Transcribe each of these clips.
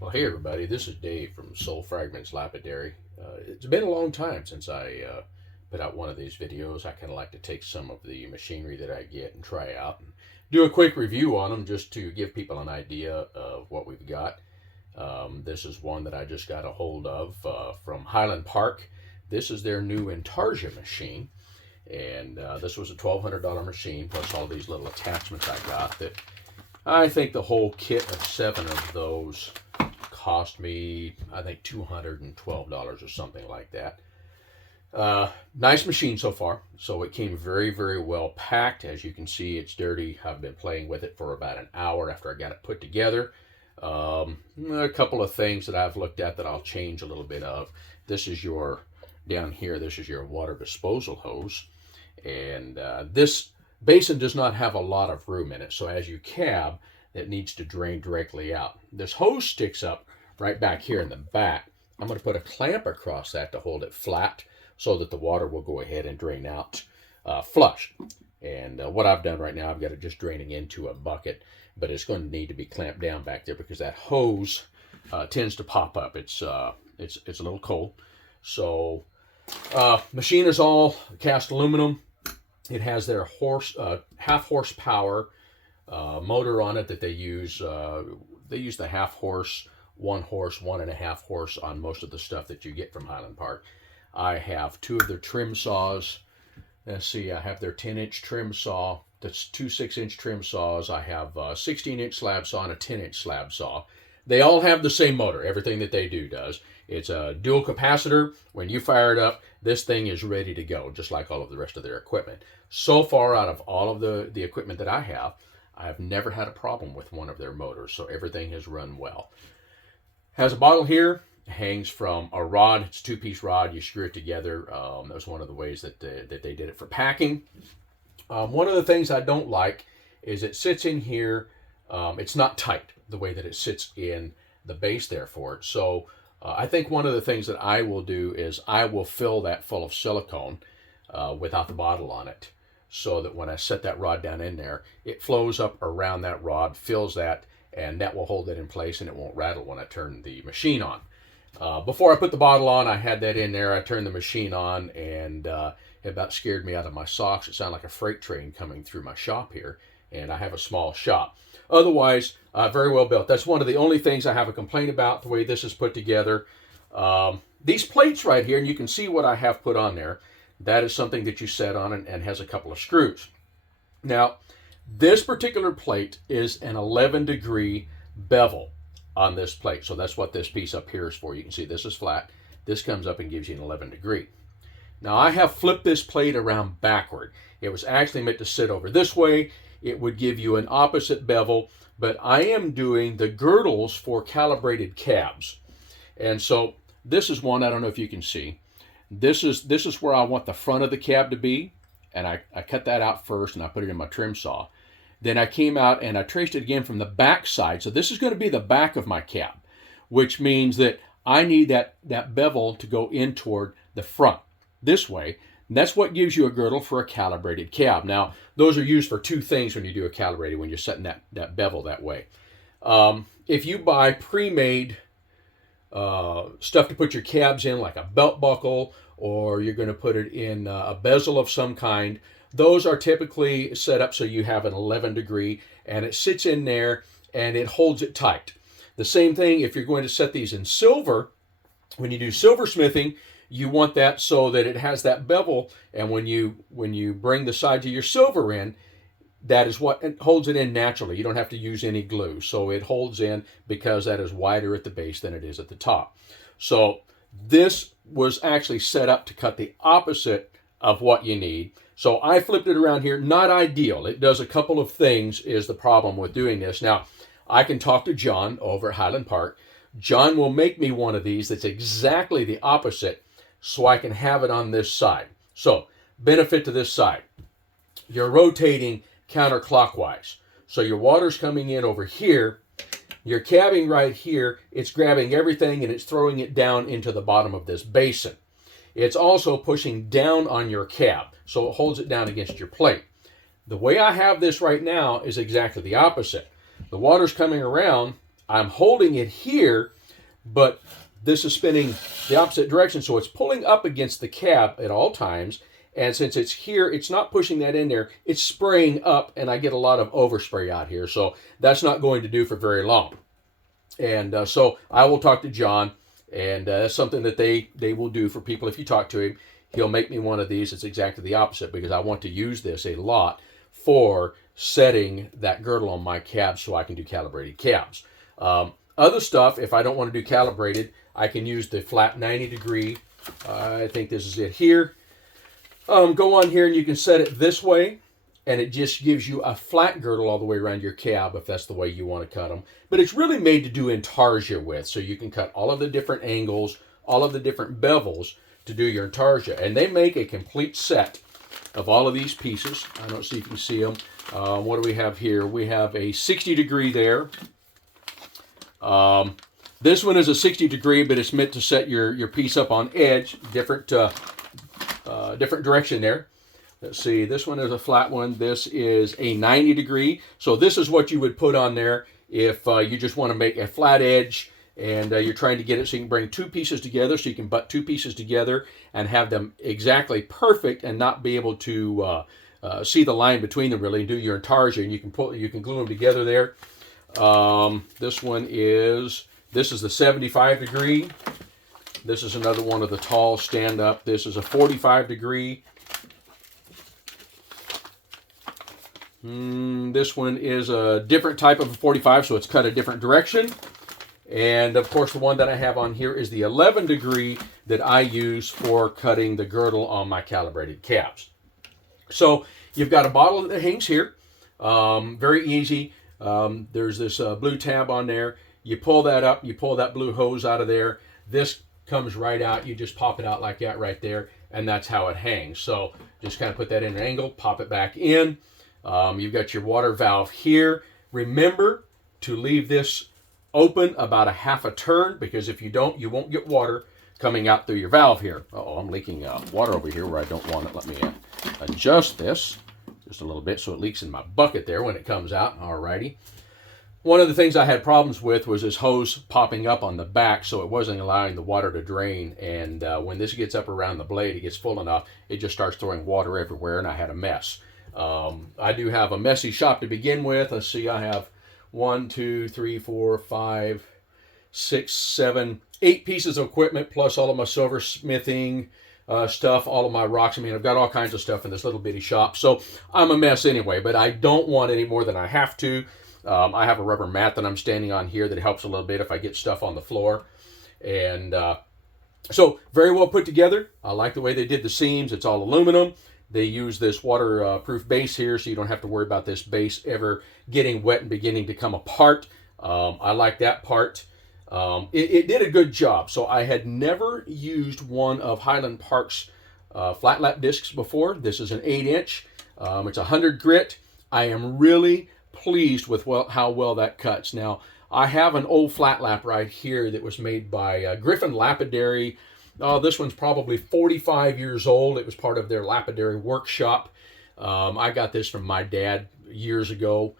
Well, hey everybody, this is Dave from Soul-Fragments Lapidary. It's been a long time since I put out one of these videos. I kind of like to take some of the machinery that I get and try out and do a quick review on them just to give people an idea of what we've got. This is one that I just got a hold of from Highland Park. This is their new Intarsia machine. And this was a $1,200 machine plus all these little attachments I got that I think the whole kit of 7 of those cost me, I think, $212 or something like that. Nice machine so far. So it came very, very well packed. As you can see, it's dirty. I've been playing with it for about an hour after I got it put together. A couple of things that I've looked at that I'll change a little bit of. This is your, down here, this is your water disposal hose. And this basin does not have a lot of room in it. So as you cab, it needs to drain directly out. This hose sticks up right back here in the back. I'm going to put a clamp across that to hold it flat so that the water will go ahead and drain out flush. And what I've done right now, I've got it just draining into a bucket, but it's going to need to be clamped down back there because that hose tends to pop up. It's a little cold. So machine is all cast aluminum. It has their half horsepower motor on it that they use. They use the half horse, 1 horse, 1.5 horse on most of the stuff that you get from Highland Park. I have 2 of their trim saws. Let's see, I have their 10-inch trim saw. That's 2 6-inch trim saws. I have a 16-inch slab saw and a 10-inch slab saw. They all have the same motor. Everything that they do does. It's a dual capacitor. When you fire it up, this thing is ready to go, just like all of the rest of their equipment. So far, out of all of the equipment that I have never had a problem with one of their motors, so everything has run well. Has a bottle here, hangs from a rod. It's a 2-piece rod. You screw it together. That was one of the ways that they did it for packing. One of the things I don't like is it sits in here. It's not tight the way that it sits in the base there for it. So I think one of the things that I will do is I will fill that full of silicone without the bottle on it, so that when I set that rod down in there, it flows up around that rod, fills that, and that will hold it in place and it won't rattle when I turn the machine on. Before I put the bottle on, I had that in there. I turned the machine on and it about scared me out of my socks. It sounded like a freight train coming through my shop here, and I have a small shop. Otherwise, very well built. That's one of the only things I have a complaint about, the way this is put together. These plates right here, and you can see what I have put on there, that is something that you set on and has a couple of screws. Now, this particular plate is an 11-degree bevel on this plate. So that's what this piece up here is for. You can see this is flat. This comes up and gives you an 11-degree. Now, I have flipped this plate around backward. It was actually meant to sit over this way. It would give you an opposite bevel, but I am doing the girdles for calibrated cabs. And so this is one, I don't know if you can see. This is where I want the front of the cab to be, and I cut that out first and I put it in my trim saw. Then I came out and I traced it again from the back side. So this is going to be the back of my cab, which means that I need that bevel to go in toward the front this way. And that's what gives you a girdle for a calibrated cab. Now, those are used for 2 things when you do a calibrated, when you're setting that bevel that way. If you buy pre-made stuff to put your cabs in, like a belt buckle, or you're going to put it in a bezel of some kind, those are typically set up so you have an 11-degree, and it sits in there and it holds it tight. The same thing if you're going to set these in silver. When you do silversmithing, you want that so that it has that bevel, and when you bring the sides of your silver in, that is what holds it in naturally. You don't have to use any glue. So it holds in because that is wider at the base than it is at the top. So this was actually set up to cut the opposite of what you need. So I flipped it around here. Not ideal. It does a couple of things is the problem with doing this. Now, I can talk to John over at Highland Park. John will make me one of these that's exactly the opposite so I can have it on this side. So benefit to this side. You're rotating counterclockwise. So your water's coming in over here. You're cabbing right here. It's grabbing everything and it's throwing it down into the bottom of this basin. It's also pushing down on your cab, so it holds it down against your plate. The way I have this right now is exactly the opposite. The water's coming around. I'm holding it here, but this is spinning the opposite direction, so it's pulling up against the cab at all times. And since it's here, it's not pushing that in there. It's spraying up, and I get a lot of overspray out here. So that's not going to do for very long. And so I will talk to John, and that's something that they will do for people. If you talk to him, he'll make me one of these. It's exactly the opposite, because I want to use this a lot for setting that girdle on my cab so I can do calibrated cabs. Other stuff, if I don't want to do calibrated, I can use the flat 90 degree. I think this is it here. Go on here and you can set it this way, and it just gives you a flat girdle all the way around your cab if that's the way you want to cut them. But it's really made to do Intarsia with, so you can cut all of the different angles, all of the different bevels to do your Intarsia. And they make a complete set of all of these pieces. I don't see if you can see them. What do we have here? We have a 60 degree there. This one is a 60 degree, but it's meant to set your piece up on edge, different direction there. Let's see, this one is a flat one. This is a 90 degree. So this is what you would put on there if you just want to make a flat edge and you're trying to get it so you can bring two pieces together, so you can butt two pieces together and have them exactly perfect and not be able to see the line between them really, and do your Intarsia, and you can glue them together there. This is the 75 degree. This is another one of the tall stand-up. This is a 45 degree. This one is a different type of a 45, so it's cut a different direction. And of course, the one that I have on here is the 11 degree that I use for cutting the girdle on my calibrated cabs. So you've got a bottle that hangs here. Very easy. There's this blue tab on there. You pull that up, you pull that blue hose out of there. This comes right out. You just pop it out like that right there, and that's how it hangs. So just kind of put that in an angle, pop it back in. You've got your water valve here. Remember to leave this open about a half a turn, because if you don't, you won't get water coming out through your valve here. Uh-oh, I'm leaking water over here where I don't want it. Let me adjust this just a little bit so it leaks in my bucket there when it comes out. Alrighty. One of the things I had problems with was this hose popping up on the back, so it wasn't allowing the water to drain. And when this gets up around the blade, it gets full enough, it just starts throwing water everywhere, and I had a mess. I do have a messy shop to begin with. Let's see, I have 1, 2, 3, 4, 5, 6, 7, 8 pieces of equipment, plus all of my silversmithing stuff, all of my rocks. I mean, I've got all kinds of stuff in this little bitty shop. So I'm a mess anyway, but I don't want any more than I have to. I have a rubber mat that I'm standing on here that helps a little bit if I get stuff on the floor. And so very well put together. I like the way they did the seams. It's all aluminum. They use this waterproof base here, so you don't have to worry about this base ever getting wet and beginning to come apart. I like that part. It did a good job. So I had never used one of Highland Park's flat lap discs before. This is an 8-inch. It's 100 grit. I am really pleased with how well that cuts. Now, I have an old flat lap right here that was made by Griffin Lapidary. This one's probably 45 years old. It was part of their lapidary workshop. I got this from my dad years ago.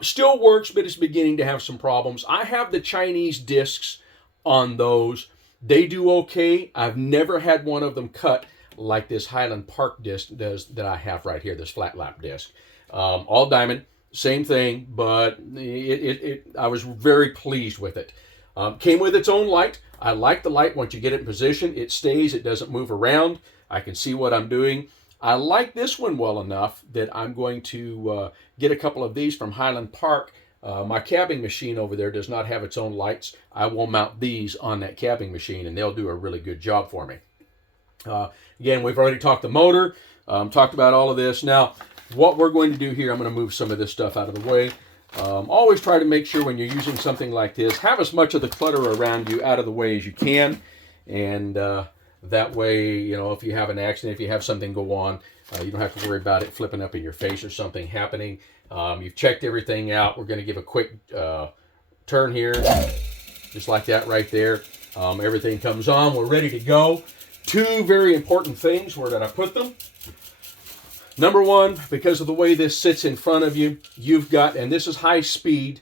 Still works, but it's beginning to have some problems. I have the Chinese discs on those. They do okay. I've never had one of them cut like this Highland Park disc does that I have right here, this flat lap disc. All diamond, same thing, but I was very pleased with it. Came with its own light. I like the light. Once you get it in position, it stays. It doesn't move around. I can see what I'm doing. I like this one well enough that I'm going to get a couple of these from Highland Park. My cabbing machine over there does not have its own lights. I will mount these on that cabbing machine, and they'll do a really good job for me. Again, we've already talked the motor, talked about all of this. Now, what we're going to do here, I'm going to move some of this stuff out of the way. Always try to make sure when you're using something like this, have as much of the clutter around you out of the way as you can. And that way, you know, if you have an accident, if you have something go on, you don't have to worry about it flipping up in your face or something happening. You've checked everything out. We're going to give a quick turn here, just like that right there. Everything comes on. We're ready to go. Two very important things. Where did I put them? Number one, because of the way this sits in front of you, you've got, and this is high speed,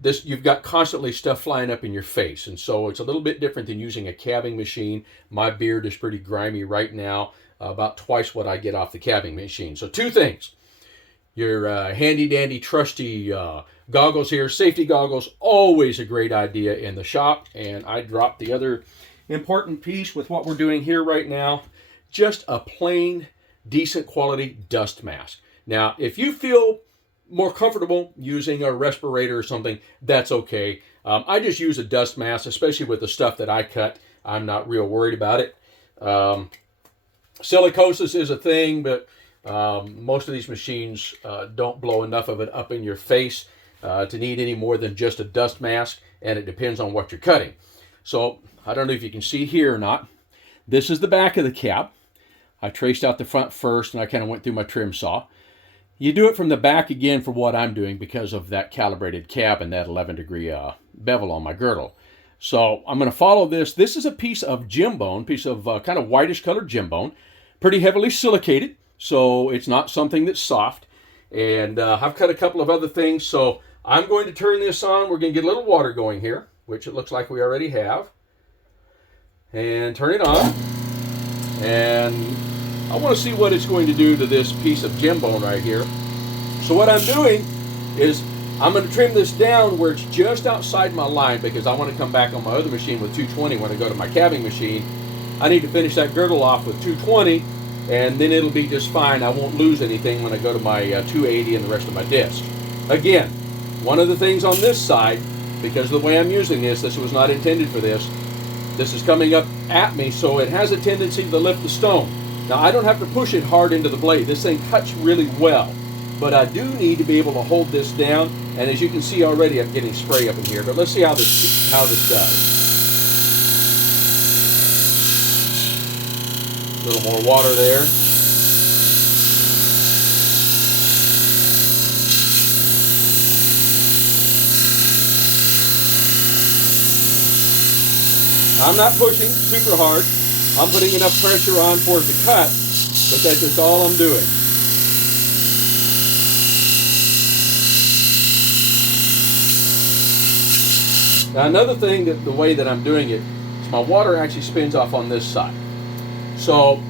this, you've got constantly stuff flying up in your face, and so it's a little bit different than using a cabbing machine. My beard is pretty grimy right now, about twice what I get off the cabbing machine. So two things: your handy dandy trusty goggles here, safety goggles, always a great idea in the shop. And I dropped the other important piece with what we're doing here right now, just a plain decent quality dust mask. Now if you feel more comfortable using a respirator or something, that's okay. I just use a dust mask, especially with the stuff that I cut. I'm not real worried about it. Silicosis is a thing, but most of these machines don't blow enough of it up in your face to need any more than just a dust mask, and it depends on what you're cutting. So I don't know if you can see here or not. This is the back of the cap. I traced out the front first, and I kind of went through my trim saw. You do it from the back again for what I'm doing because of that calibrated cap and that 11-degree bevel on my girdle. So I'm going to follow this. This is a piece of gem bone, piece of kind of whitish colored gem bone, pretty heavily silicated, so it's not something that's soft. And I've cut a couple of other things, so I'm going to turn this on. We're going to get a little water going here, which it looks like we already have. And turn it on. And I want to see what it's going to do to this piece of gem bone right here. So what I'm doing is I'm going to trim this down where it's just outside my line, because I want to come back on my other machine with 220 when I go to my cabbing machine. I need to finish that girdle off with 220, and then it'll be just fine. I won't lose anything when I go to my 280 and the rest of my disc. Again, one of the things on this side, because of the way I'm using this, this was not intended for this. This is coming up at me, so it has a tendency to lift the stone. Now, I don't have to push it hard into the blade. This thing cuts really well, but I do need to be able to hold this down. And as you can see already, I'm getting spray up in here, but let's see how this does. A little more water there. I'm not pushing super hard. I'm putting enough pressure on for it to cut, but that's just all I'm doing. Now another thing, that the way that I'm doing it is my water actually spins off on this side. So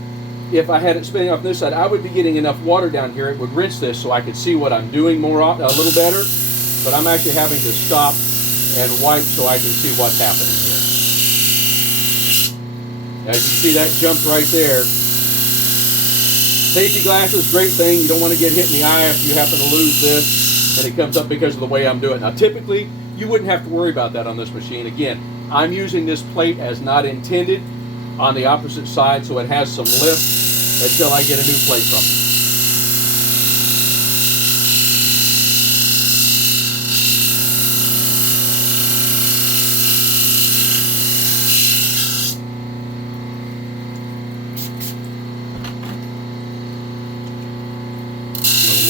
if I had it spinning off this side, I would be getting enough water down here. It would rinse this so I could see what I'm doing a little better, but I'm actually having to stop and wipe so I can see what's happening here. As you can see, that jumped right there. Safety glasses, great thing. You don't want to get hit in the eye if you happen to lose this, and it comes up because of the way I'm doing it. Now, typically, you wouldn't have to worry about that on this machine. Again, I'm using this plate as not intended on the opposite side, so it has some lift until I get a new plate from it.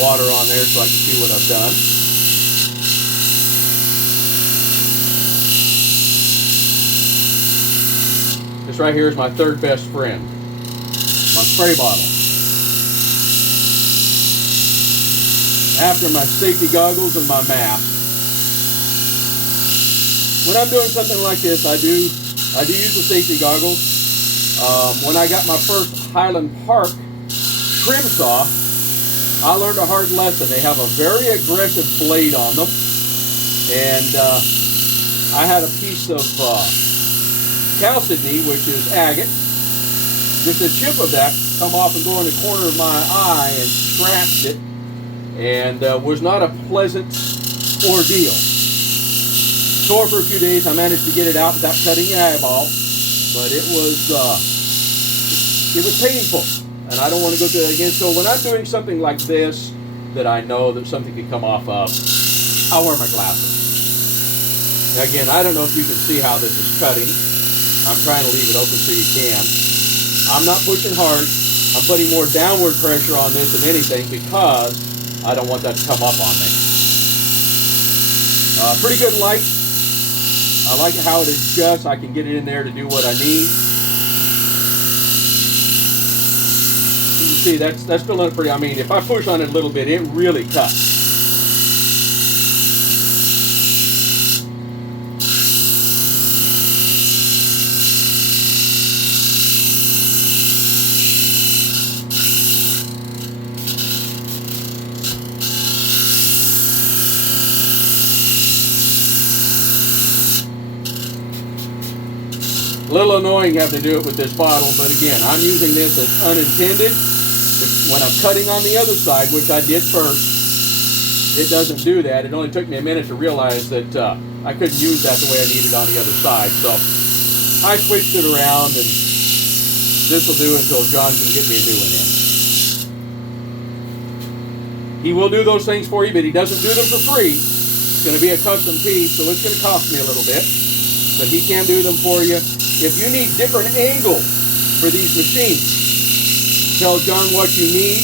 Water on there so I can see what I've done. This right here is my third best friend, my spray bottle. After my safety goggles and my mask. When I'm doing something like this, I do use the safety goggles. When I got my first Highland Park trim saw, I learned a hard lesson. They have a very aggressive blade on them, and I had a piece of chalcedony, which is agate, just a chip of that come off and go in the corner of my eye and scratched it, and was not a pleasant ordeal. Sore for a few days. I managed to get it out without cutting the eyeball, but it was painful. And I don't want to go through that again. So when I'm doing something like this, that I know that something could come off of, I'll wear my glasses. Now again, I don't know if you can see how this is cutting. I'm trying to leave it open so you can. I'm not pushing hard. I'm putting more downward pressure on this than anything because I don't want that to come up on me. Pretty good light. I like how it adjusts. I can get it in there to do what I need. You can see that's still not pretty. I mean, if I push on it a little bit, it really cuts. A little annoying having to do it with this bottle, but again, I'm using this as unintended. When I'm cutting on the other side, which I did first, it doesn't do that. It only took me a minute to realize that I couldn't use that the way I needed on the other side. So I switched it around, and this will do until John can get me a new one in. He will do those things for you, but he doesn't do them for free. It's going to be a custom piece, so it's going to cost me a little bit. But he can do them for you. If you need different angles for these machines, tell John what you need,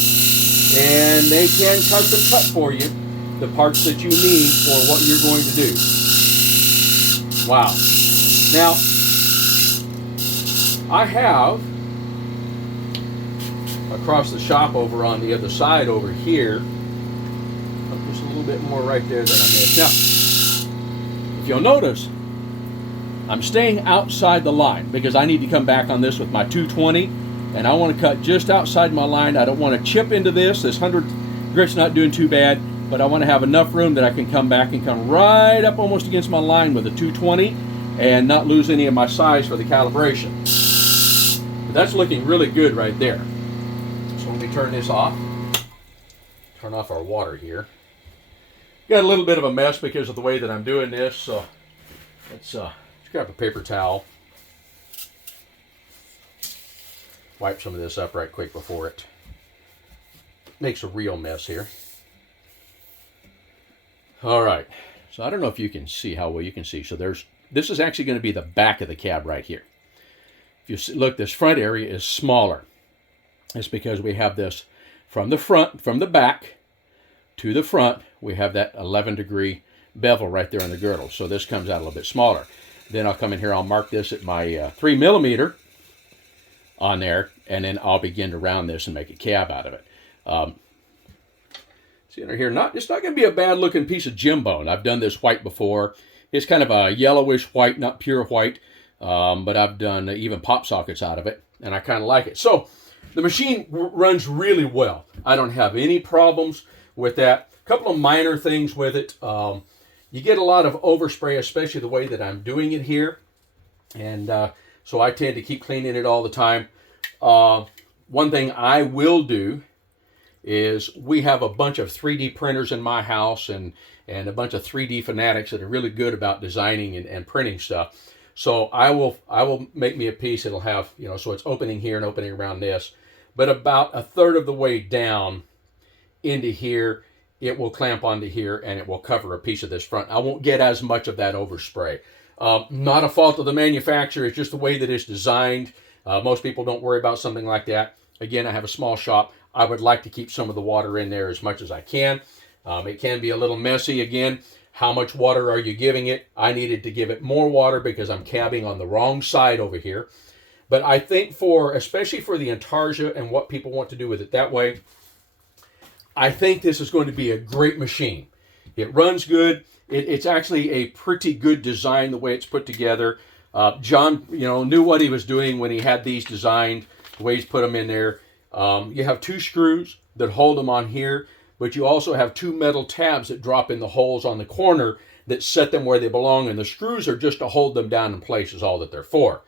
and they can custom cut for you the parts that you need for what you're going to do. Wow. Now, I have across the shop over on the other side over here, just a little bit more right there than I missed. Now, if you'll notice, I'm staying outside the line because I need to come back on this with my 220, and I want to cut just outside my line. I don't want to chip into this. This 100 grit's not doing too bad, but I want to have enough room that I can come back and come right up almost against my line with a 220 and not lose any of my size for the calibration. But that's looking really good right there. So let me turn this off. Turn off our water here. Got a little bit of a mess because of the way that I'm doing this, so let's grab a paper towel. Wipe some of this up right quick before it makes a real mess here. All right, so I don't know if you can see how well you can see. So this is actually going to be the back of the cab right here. If you see, look, this front area is smaller. It's because we have this from the front, from the back to the front, we have that 11-degree bevel right there on the girdle. So this comes out a little bit smaller. Then I'll come in here, I'll mark this at my 3mm on there, and then I'll begin to round this and make a cab out of it. See under here, it's not going to be a bad looking piece of gem bone. I've done this white before. It's kind of a yellowish white, not pure white, but I've done even pop sockets out of it, and I kind of like it. So the machine runs really well. I don't have any problems with that. A couple of minor things with it. You get a lot of overspray, especially the way that I'm doing it here. And so I tend to keep cleaning it all the time. One thing I will do is we have a bunch of 3D printers in my house and a bunch of 3D fanatics that are really good about designing and printing stuff. So I will make me a piece. It'll have, so it's opening here and opening around this. But about a third of the way down into here, it will clamp onto here and it will cover a piece of this front. I won't get as much of that overspray. Not a fault of the manufacturer. It's just the way that it's designed. Most people don't worry about something like that. Again, I have a small shop. I would like to keep some of the water in there as much as I can. It can be a little messy. Again, how much water are you giving it? I needed to give it more water because I'm cabbing on the wrong side over here. But I think especially for the Intarsia and what people want to do with it that way, I think this is going to be a great machine. It runs good. It's actually a pretty good design the way it's put together. John, knew what he was doing when he had these designed, the way he's put them in there. You have 2 screws that hold them on here, but you also have 2 metal tabs that drop in the holes on the corner that set them where they belong, and the screws are just to hold them down in place is all that they're for.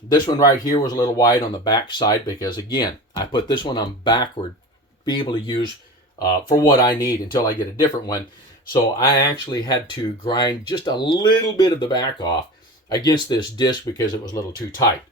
This one right here was a little wide on the back side because, again, I put this one on backward, be able to use for what I need until I get a different one. So I actually had to grind just a little bit of the back off against this disc because it was a little too tight.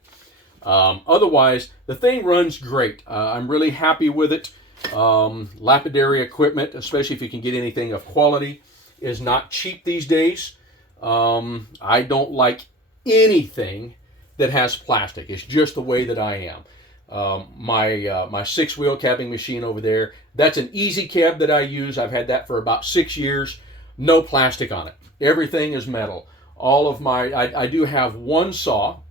Otherwise, the thing runs great. I'm really happy with it. Lapidary equipment, especially if you can get anything of quality, is not cheap these days. I don't like anything that has plastic. It's just the way that I am. My 6-wheel cabbing machine over there, that's an easy cab that I use. I've had that for about 6 years. No plastic on it. Everything is metal. All of I do have one saw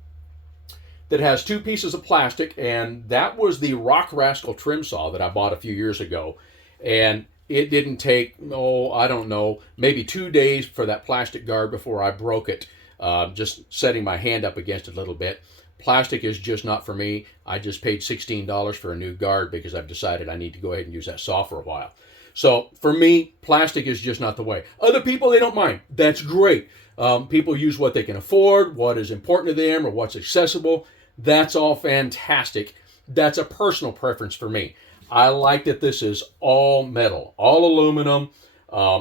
that has 2 pieces of plastic, and that was the Rock Rascal trim saw that I bought a few years ago. And it didn't take, I don't know, maybe 2 days for that plastic guard before I broke it, just setting my hand up against it a little bit. Plastic is just not for me. I just paid $16 for a new guard because I've decided I need to go ahead and use that saw for a while. So for me, plastic is just not the way. Other people, they don't mind. That's great. People use what they can afford, what is important to them, or what's accessible. That's all fantastic. That's a personal preference for me. I like that this is all metal, all aluminum,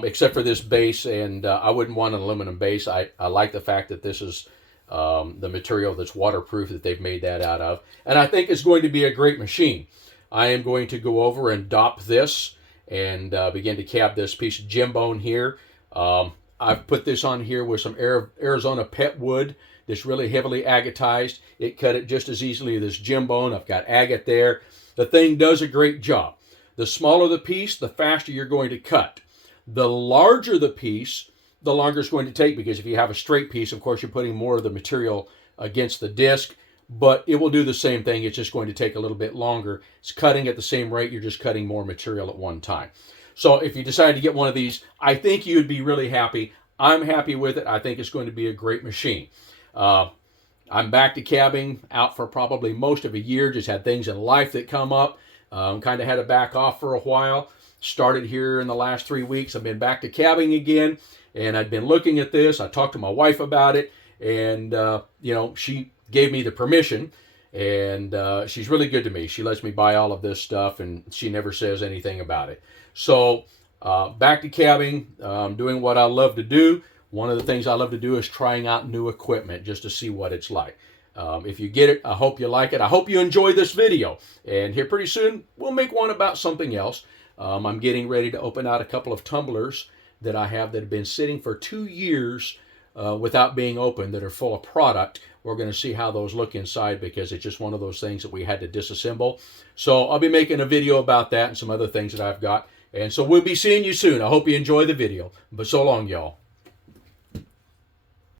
except for this base, and I wouldn't want an aluminum base. I like the fact that this is the material that's waterproof, that they've made that out of. And I think it's going to be a great machine. I am going to go over and dop this and begin to cab this piece of gem bone here. I've put this on here with some Arizona pet wood that's really heavily agatized. It cut it just as easily as this gem bone. I've got agate there. The thing does a great job. The smaller the piece, the faster you're going to cut. The larger the piece, the longer it's going to take, because if you have a straight piece, of course, you're putting more of the material against the disc, but it will do the same thing. It's just going to take a little bit longer. It's cutting at the same rate. You're just cutting more material at one time. So if you decide to get one of these, I think you'd be really happy. I'm happy with it. I think it's going to be a great machine. I'm back to cabbing, out for probably most of a year. Just had things in life that come up. Kind of had to back off for a while. Started here in the last 3 weeks. I've been back to cabbing again, and I'd been looking at this. I talked to my wife about it, and she gave me the permission, and she's really good to me. She lets me buy all of this stuff, and she never says anything about it. So back to cabbing, doing what I love to do. One of the things I love to do is trying out new equipment just to see what it's like. If you get it, I hope you like it. I hope you enjoy this video. And here pretty soon, we'll make one about something else. I'm getting ready to open out a couple of tumblers that I have that have been sitting for 2 years without being opened, that are full of product. We're going to see how those look inside, because it's just one of those things that we had to disassemble. So I'll be making a video about that and some other things that I've got. And so we'll be seeing you soon. I hope you enjoy the video. But so long, y'all.